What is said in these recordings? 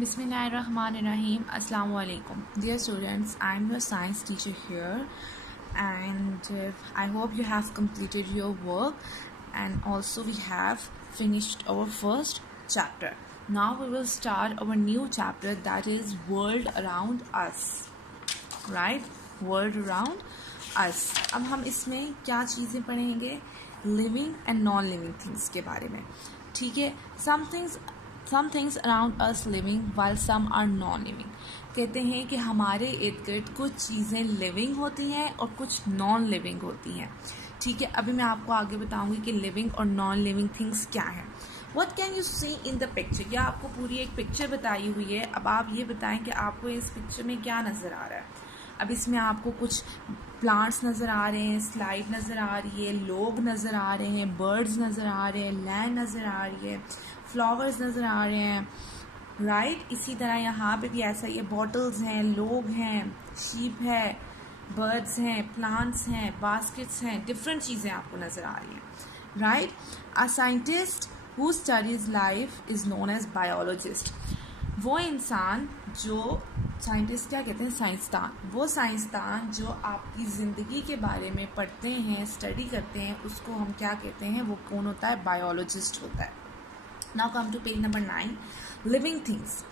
Bismillahirrahmanirrahim. Assalamu alaikum. Dear students, I am your science teacher here, and I hope you have completed your work, and also we have finished our first chapter. Now we will start our new chapter, that is world around us. Right? World around us. अब हम इसमें क्या चीज़ें पढ़ेंगे? Living and non-living things के बारे में. ठीक है? Some things around us living while some are non-living. कहते हैं कि हमारे इर्द गिर्द कुछ चीज़ें लिविंग होती हैं और कुछ नॉन लिविंग होती हैं. ठीक है, अभी मैं आपको आगे बताऊंगी कि लिविंग और नॉन लिविंग थिंग्स क्या हैं. What can you see in the picture? या आपको पूरी एक पिक्चर बताई हुई है. अब आप ये बताएं कि आपको इस पिक्चर में क्या नज़र आ रहा है. अब इसमें आपको कुछ प्लांट्स नज़र आ रहे हैं, स्लाइड नज़र आ रही है, लोग नज़र आ रहे हैं, बर्ड्स नज़र आ रहे हैं, लैंड नज़र आ रही है, फ्लावर्स नज़र आ रहे हैं. राइट, इसी तरह यहाँ पे भी ऐसा ही है. बॉटल्स हैं, लोग हैं, शीप है, बर्ड्स हैं, प्लांट्स हैं, बास्केट्स हैं, डिफरेंट चीज़ें आपको नज़र आ रही हैं. Right, a scientist who studies life is known as biologist. वो इंसान जो साइंटिस्ट क्या कहते हैं? साइंसदान. वो साइंसदान जो आपकी ज़िंदगी के बारे में पढ़ते हैं, स्टडी करते हैं, उसको हम क्या कहते हैं? वो कौन होता है? बायोलॉजिस्ट होता है. Now come to page number 9. Living things.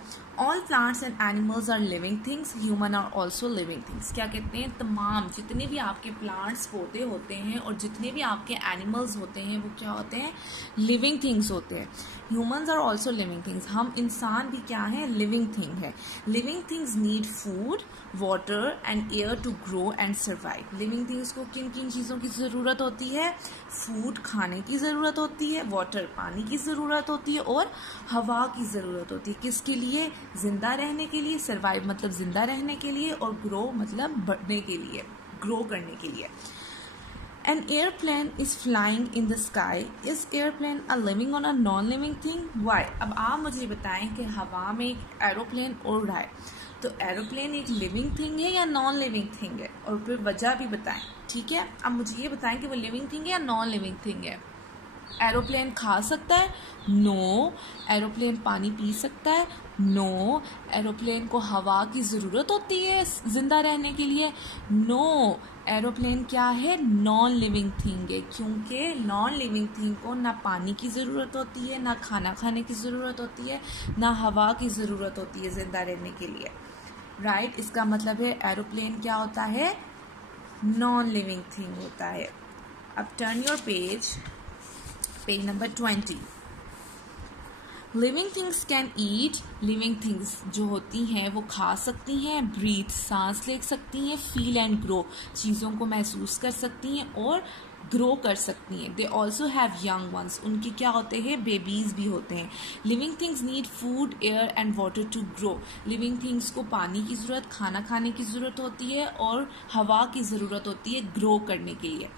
All plants and animals are living things. Human are also living things. क्या कहते हैं? तमाम जितने भी आपके प्लांट्स पौधे होते हैं और जितने भी आपके एनिमल्स होते हैं वो क्या होते हैं? लिविंग थिंग्स होते हैं. Humans are also living things. हम इंसान भी क्या है? लिविंग थिंग है. Living things need food, water and air to grow and survive. Living things को किन किन चीज़ों की ज़रूरत होती है? फूड खाने की ज़रूरत होती है, वाटर पानी की ज़रूरत होती है और हवा की ज़रूरत होती है. किसके लिए? जिंदा रहने के लिए. सर्वाइव मतलब जिंदा रहने के लिए और ग्रो मतलब बढ़ने के लिए, ग्रो करने के लिए. An airplane is flying in the sky. Is airplane a living or a non-living thing? Why? अब आप मुझे बताएं कि हवा में एक एरोप्लेन उड़ रहा है, तो एरोप्लेन एक लिविंग थिंग है या नॉन लिविंग थिंग है? और फिर वजह भी बताएं. ठीक है, अब मुझे ये बताएं कि वो लिविंग थिंग है या नॉन लिविंग थिंग है. एरोप्लेन खा सकता है? नो. एरोप्लेन पानी पी सकता है? नो. एरोप्लेन को हवा की ज़रूरत होती है ज़िंदा रहने के लिए? नो. एरोप्लेन क्या है? नॉन लिविंग थिंग है, क्योंकि नॉन लिविंग थिंग को ना पानी की ज़रूरत होती है, ना खाना खाने की ज़रूरत होती है, ना हवा की ज़रूरत होती है ज़िंदा रहने के लिए. राइट, इसका मतलब है एरोप्लेन क्या होता है? नॉन लिविंग थिंग होता है. अब turn your page number 20. Living things can eat. Living things जो होती हैं वो खा सकती हैं, ब्रीथ सांस ले सकती हैं, फील एंड ग्रो चीज़ों को महसूस कर सकती हैं और ग्रो कर सकती हैं. They also have young ones. उनके क्या होते हैं? बेबीज भी होते हैं. Living things need food, air and water to grow. Living things को पानी की ज़रूरत, खाना खाने की ज़रूरत होती है और हवा की ज़रूरत होती है ग्रो करने के लिए.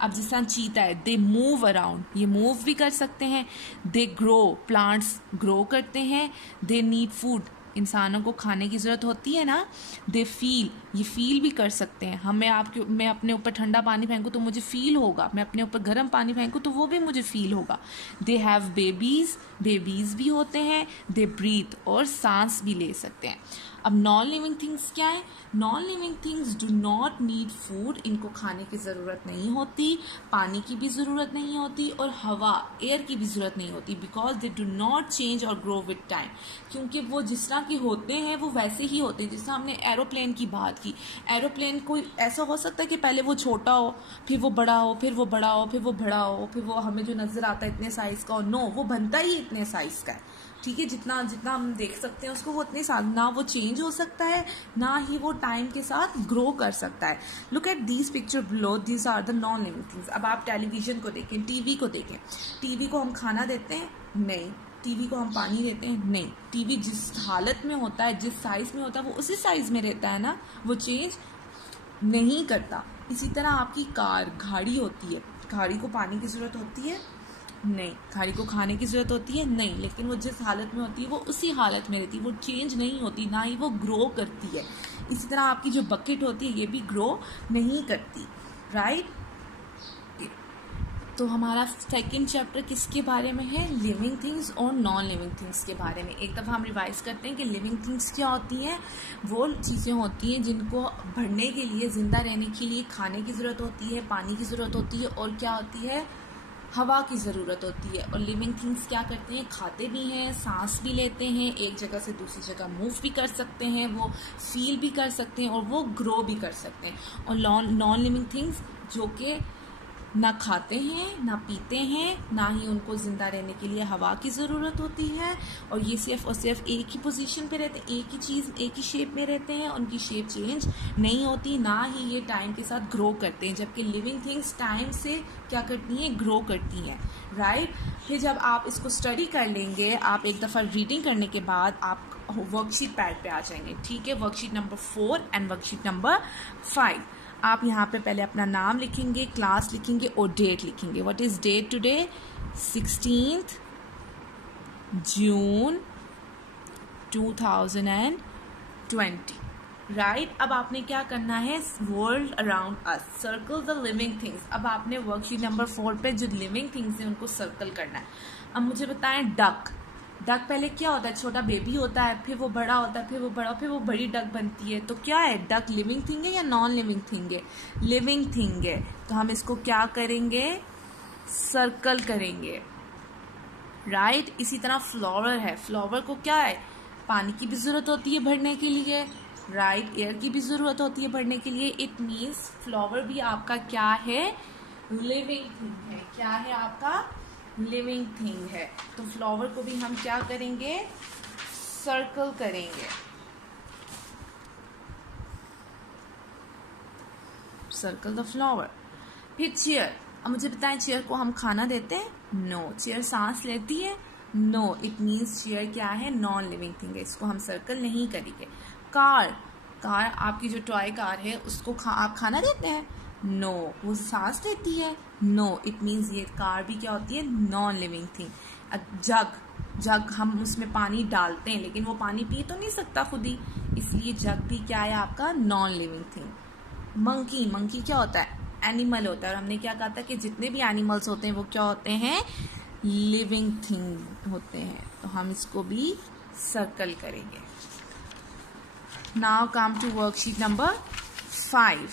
अब जिस तरह चीता है, दे मूव अराउंड, ये मूव भी कर सकते हैं. दे ग्रो, प्लांट्स ग्रो करते हैं. दे नीड फूड, इंसानों को खाने की ज़रूरत होती है ना. दे फील, ये फील भी कर सकते हैं. मैं अपने ऊपर ठंडा पानी फेंकूँ तो मुझे फील होगा, मैं अपने ऊपर गर्म पानी फेंकूँ तो वो भी मुझे फील होगा. दे हैव बेबीज़, बेबीज़ भी होते हैं. दे ब्रीथ, और सांस भी ले सकते हैं. अब नॉन लिविंग थिंग्स क्या है? Non living things do not need food. इनको खाने की ज़रूरत नहीं होती, पानी की भी ज़रूरत नहीं होती और हवा, एयर की भी ज़रूरत नहीं होती. Because they do not change और ग्रो विद टाइम. क्योंकि वो जिस तरह के होते हैं वो वैसे ही होते हैं. जिस तरह हमने एरोप्लेन की बात की, एरोप्लेन कोई ऐसा हो सकता है कि पहले वो छोटा हो, फिर वो बड़ा हो, फिर वो बड़ा हो, फिर वो बड़ा हो, फिर वो हमें जो नज़र आता है इतने साइज़ का हो. नो, वो बनता ही इतने साइज़ का है. ठीक है, जितना जितना हम देख सकते हैं उसको, वो उतने साथ ना वो चेंज हो सकता है, ना ही वो टाइम के साथ ग्रो कर सकता है. Look at these picture below, these are the non living things. अब आप टेलीविज़न को देखें, टीवी को देखें. टीवी को हम खाना देते हैं? नहीं. टीवी को हम पानी देते हैं? नहीं. टीवी जिस हालत में होता है, जिस साइज़ में होता है, वो उसी साइज़ में रहता है ना, वो चेंज नहीं करता. इसी तरह आपकी कार, गाड़ी होती है. गाड़ी को पानी की ज़रूरत होती है? नहीं. गाड़ी को खाने की ज़रूरत होती है? नहीं. लेकिन वो जिस हालत में होती है वो उसी हालत में रहती है, वो चेंज नहीं होती, ना ही वो ग्रो करती है. इसी तरह आपकी जो बकेट होती है ये भी ग्रो नहीं करती. राइट. तो हमारा सेकंड चैप्टर किसके बारे में है? लिविंग थिंग्स और नॉन लिविंग थिंग्स के बारे में। एक दफ़ा हम रिवाइज करते हैं कि लिविंग थिंग्स क्या होती हैं। वो चीज़ें होती हैं जिनको बढ़ने के लिए, ज़िंदा रहने के लिए खाने की ज़रूरत होती है, पानी की ज़रूरत होती है, और क्या होती है? हवा की ज़रूरत होती है। और लिविंग थिंग्स क्या करते हैं? खाते भी हैं, सांस भी लेते हैं, एक जगह से दूसरी जगह मूव भी कर सकते हैं, वो फील भी कर सकते हैं, और वो ग्रो भी कर सकते हैं। और नॉन लिविंग थिंग्स जो कि ना खाते हैं, ना पीते हैं, ना ही उनको ज़िंदा रहने के लिए हवा की ज़रूरत होती है, और ये सिर्फ और सिर्फ एक ही पोजीशन पे रहते हैं, एक ही चीज़, एक ही शेप में रहते हैं, उनकी शेप चेंज नहीं होती, ना ही ये टाइम के साथ ग्रो करते हैं। जबकि लिविंग थिंग्स टाइम से क्या करती हैं? ग्रो करती हैं, राइट। फिर जब आप इसको स्टडी कर लेंगे, आप एक दफ़ा रीडिंग करने के बाद आप वर्कशीट पैड पे आ जाएंगे, ठीक है। Worksheet number 4 and worksheet number 5। आप यहाँ पे पहले अपना नाम लिखेंगे, क्लास लिखेंगे और डेट लिखेंगे। What is date today? 16th June 2020, right. अब आपने क्या करना है? World around us, circle the living things. अब आपने वर्कशीट नंबर 4 पे जो लिविंग थिंग्स हैं उनको सर्कल करना है। अब मुझे बताएं, डक पहले क्या होता है? छोटा बेबी होता है, फिर वो बड़ा होता है, फिर वो बड़ा, फिर वो बड़ी डक बनती है। तो क्या है? डक लिविंग थिंग है या नॉन लिविंग थिंग है? लिविंग थिंग है। तो हम इसको क्या करेंगे? सर्कल करेंगे, राइट। इसी तरह फ्लावर है। फ्लावर को क्या है? पानी की भी जरूरत होती है बढ़ने के लिए, राइट। एयर की भी जरूरत होती है बढ़ने के लिए। इट मीन्स फ्लावर भी आपका क्या है? लिविंग थिंग है। क्या है आपका? लिविंग थिंग है। तो फ्लावर को भी हम क्या करेंगे? सर्कल करेंगे, सर्कल द फ्लावर। फिर चेयर। अब मुझे बताएं, चेयर को हम खाना देते हैं? नो। चेयर सांस लेती है? नो। इट मीन्स चेयर क्या है? नॉन लिविंग थिंग है, इसको हम सर्कल नहीं करेंगे। कार आपकी जो टॉय कार है उसको आप खाना देते हैं? नो। वो सांस लेती है? नो। इट मीन्स ये कार भी क्या होती है? Non living thing. जग हम उसमें पानी डालते हैं, लेकिन वो पानी पी तो नहीं सकता खुद ही, इसलिए जग भी क्या है आपका? Non living thing. मंकी क्या होता है? एनिमल होता है। और हमने क्या कहा था कि जितने भी एनिमल्स होते हैं वो क्या होते हैं? लिविंग थिंग होते हैं। तो हम इसको भी सर्कल करेंगे। Now come to worksheet number 5।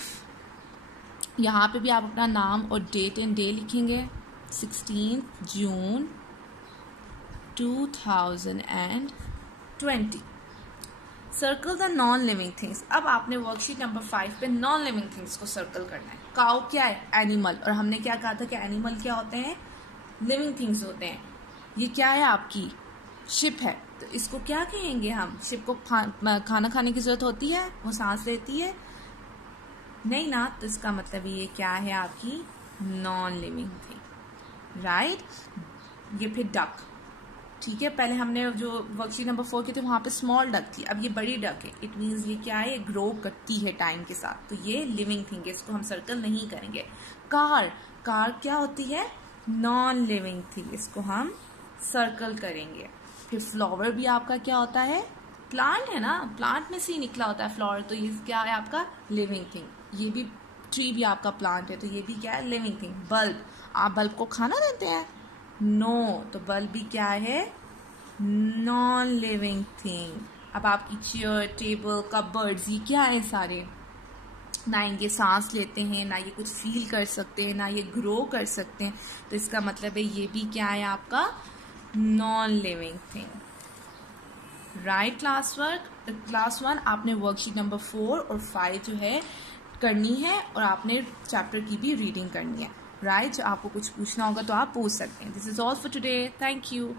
यहाँ पे भी आप अपना नाम और डेट एंड डे लिखेंगे। 16th June 2020। Circle the non living things. अब आपने वर्कशीट नंबर 5 पे नॉन लिविंग थिंग्स को सर्कल करना है। काउ क्या है? एनिमल। और हमने क्या कहा था कि एनिमल क्या होते हैं? लिविंग थिंग्स होते हैं। ये क्या है? आपकी शिप है। तो इसको क्या कहेंगे हम? शिप को खाना खाने की जरूरत होती है? वो सांस लेती है? नहीं ना। तो इसका मतलब ये क्या है? आपकी नॉन लिविंग थिंग, राइट। ये फिर डक, ठीक है। पहले हमने जो वर्कशीट नंबर 4 की थी वहां पे स्मॉल डक थी, अब ये बड़ी डक है। इट मीन्स ये क्या है? ग्रो करती है टाइम के साथ, तो ये लिविंग थिंग है, इसको हम सर्कल नहीं करेंगे। कार क्या होती है? नॉन लिविंग थिंग, इसको हम सर्कल करेंगे। फिर फ्लावर भी आपका क्या होता है? प्लांट है ना, प्लांट में से ही निकला होता है फ्लावर, तो ये क्या है आपका? Living thing. ये भी ट्री भी आपका प्लांट है, तो ये भी क्या है? Living thing. बल्ब, आप बल्ब को खाना देते हैं? नो। तो बल्ब भी क्या है? Non living thing. अब आपकी चेयर, टेबल, कपबोर्ड्स, ये क्या है? सारे ना ये सांस लेते हैं, ना ये कुछ फील कर सकते हैं, ना ये ग्रो कर सकते हैं, तो इसका मतलब है ये भी क्या है आपका? Non living thing, right. Class 1 आपने वर्कशीट नंबर 4 और 5 जो है करनी है, और आपने चैप्टर की भी रीडिंग करनी है, राइट। जो आपको कुछ पूछना होगा तो आप पूछ सकते हैं। This is all for today. Thank you.